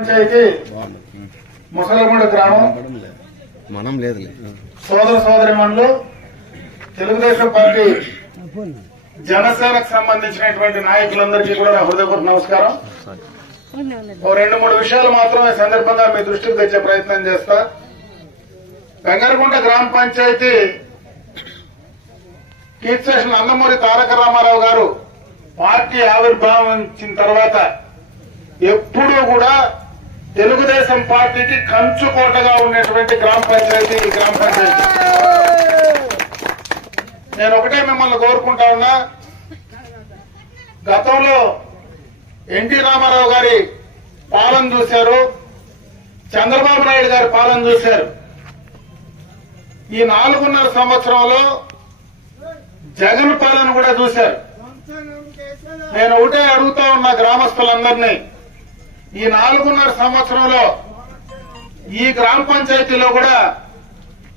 పంచాయతీ ముసలగూడ గ్రామం మనం లేదు సోదర సోదరిమణులు తెలుగుదేశం పార్టీ జనసేనకు సంబంధించినటువంటి నాయకులందరికీ కూడా నా హృదయపూర్వక నమస్కారం. ఓ 2-3 విషయాలు మాత్రం ఈ సందర్భంగా మీ దృష్టికి తెచ్చే ప్రయత్నం చేస్తా. బెంగరగుంట గ్రామ పంచాయతీ కీర్తి స్టేషన్ నందమూరి తారక రామారావు గారు పార్టీ ఆవిర్భావించిన తర్వాత ఎప్పుడూ కూడా తెలుగుదేశం పార్టీకి కంచుకోటగా ఉండేటువంటి గ్రామ పంచాయతీ ఈ గ్రామ పంచాయతీ. నేను ఒకటే మిమ్మల్ని కోరుకుంటా ఉన్నా, గతంలో ఎన్టీ రామారావు గారి పాలన చూశారు, చంద్రబాబు నాయుడు గారి పాలన చూశారు. ఈ 4.5 సంవత్సరంలో జగన్ పాలన కూడా చూశారు. నేను ఒకటే అడుగుతా ఉన్న గ్రామస్తులందరినీ, ఈ 4.5 సంవత్సరంలో ఈ గ్రామ పంచాయతీలో కూడా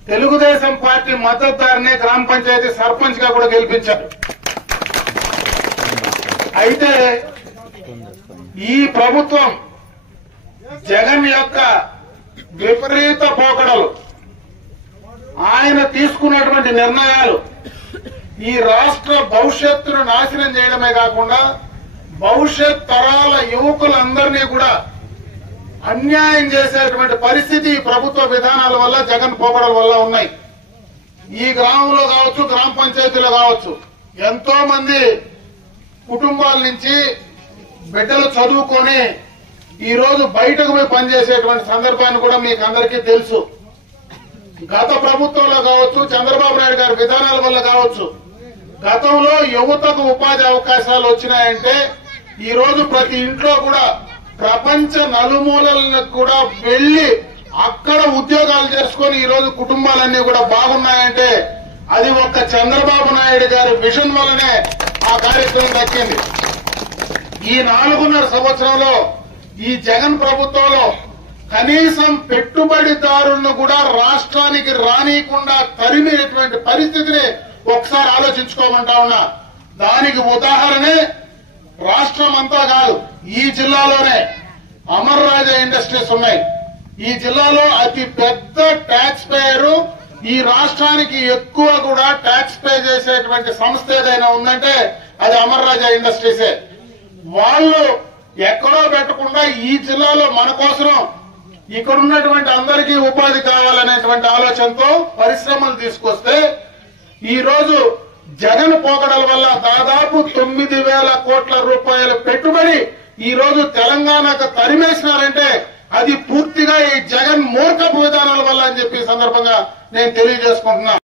తెలుగుదేశం పార్టీ మద్దతుదారుని గ్రామ పంచాయతీ సర్పంచ్ గా కూడా గెలిపించారు. అయితే ఈ ప్రభుత్వం జగన్ యొక్క విపరీత పోకడలు, ఆయన తీసుకున్నటువంటి నిర్ణయాలు ఈ రాష్ట్ర భవిష్యత్తును నాశనం చేయడమే కాకుండా భవిష్యత్ తరాల యువకులందరినీ కూడా అన్యాయం చేసేటువంటి పరిస్థితి ఈ ప్రభుత్వ విధానాల వల్ల, జగన్ పోకడల వల్ల ఉన్నాయి. ఈ గ్రామంలో కావచ్చు, గ్రామ పంచాయతీలో కావచ్చు, ఎంతో మంది కుటుంబాల నుంచి బిడ్డలు చదువుకొని ఈ రోజు బయటకు పోయి పనిచేసేటువంటి సందర్భాన్ని కూడా మీకు అందరికీ తెలుసు. గత ప్రభుత్వంలో కావచ్చు, చంద్రబాబు నాయుడు గారి విధానాల వల్ల కావచ్చు, గతంలో యువతకు ఉపాధి అవకాశాలు వచ్చినాయంటే ఈ రోజు ప్రతి ఇంట్లో కూడా ప్రపంచ నలుమూలలకు కూడా వెళ్లి అక్కడ ఉద్యోగాలు చేసుకుని ఈ రోజు కుటుంబాలన్నీ కూడా బాగున్నాయంటే అది ఒక్క చంద్రబాబు నాయుడు గారి విజన్ వల్లనే ఆ కార్యక్రమం దక్కింది. ఈ 4.5 సంవత్సరంలో ఈ జగన్ ప్రభుత్వంలో కనీసం పెట్టుబడిదారులను కూడా రాష్ట్రానికి రానియకుండా తరిమినటువంటి పరిస్థితిని ఒకసారి ఆలోచించుకోమంటా ఉన్నా. దానికి ఉదాహరణే రాష్ట్రం అంతా కాదు, ఈ జిల్లాలోనే అమర్ రాజా ఇండస్ట్రీస్ ఉన్నాయి. ఈ జిల్లాలో అతి పెద్ద ట్యాక్స్ పేయరు, ఈ రాష్ట్రానికి ఎక్కువ కూడా ట్యాక్స్ పే చేసేటువంటి సంస్థ ఏదైనా ఉందంటే అది అమర్ రాజా ఇండస్ట్రీసే. వాళ్ళు ఎక్కడో పెట్టకుండా ఈ జిల్లాలో మన కోసం ఇక్కడ ఉన్నటువంటి అందరికీ ఉపాధి కావాలనేటువంటి ఆలోచనతో పరిశ్రమలు తీసుకొస్తే ఈ రోజు జగన్ పోకడల వల్ల దాదాపు 9,000 కోట్ల రూపాయల పెట్టుబడి ఈ రోజు తెలంగాణకు తరిమేసినారంటే అది పూర్తిగా ఈ జగన్ మూర్ఖపు విధానాల వల్ల అని చెప్పి సందర్భంగా నేను తెలియజేసుకుంటున్నా.